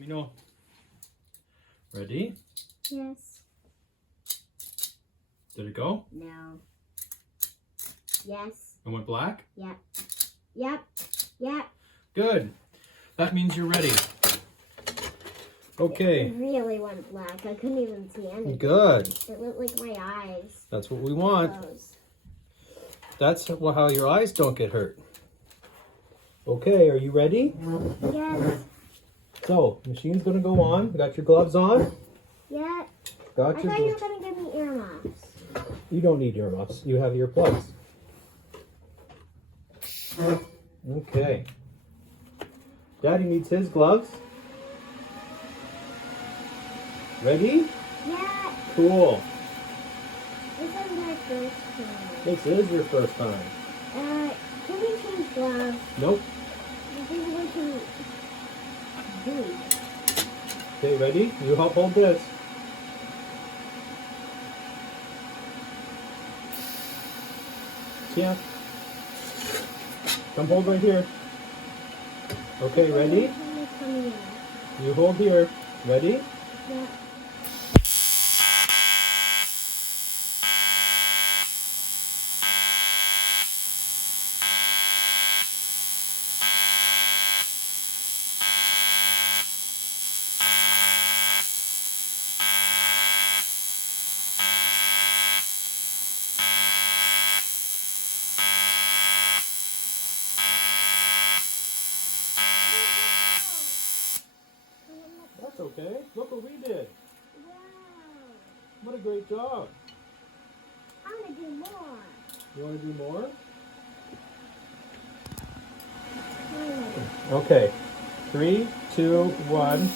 Let me know. Ready? Yes. Did it go? No. Yes. It went black? Yep. Yep. Yep. Good. That means you're ready. Okay. It really went black. I couldn't even see anything. Good. It looked like my eyes. That's what we want. Closed. That's how your eyes don't get hurt. Okay, are you ready? Yes. So, machine's gonna go on. Got your gloves on? Yeah. Got I your thought you were gloves. going to give me earmuffs. You don't need earmuffs. You have earplugs. Okay. Daddy needs his gloves. Ready? Yeah. Cool. This is my first time. This is your first time. Can we change gloves? Nope. I think we can do. Okay, ready? You help hold this. Yeah. Come hold right here. Okay, ready? You hold here. Ready? Yeah. That's okay. Look what we did. Wow. What a great job. I want to do more. You want to do more? Hmm. Okay. 3, 2, 1.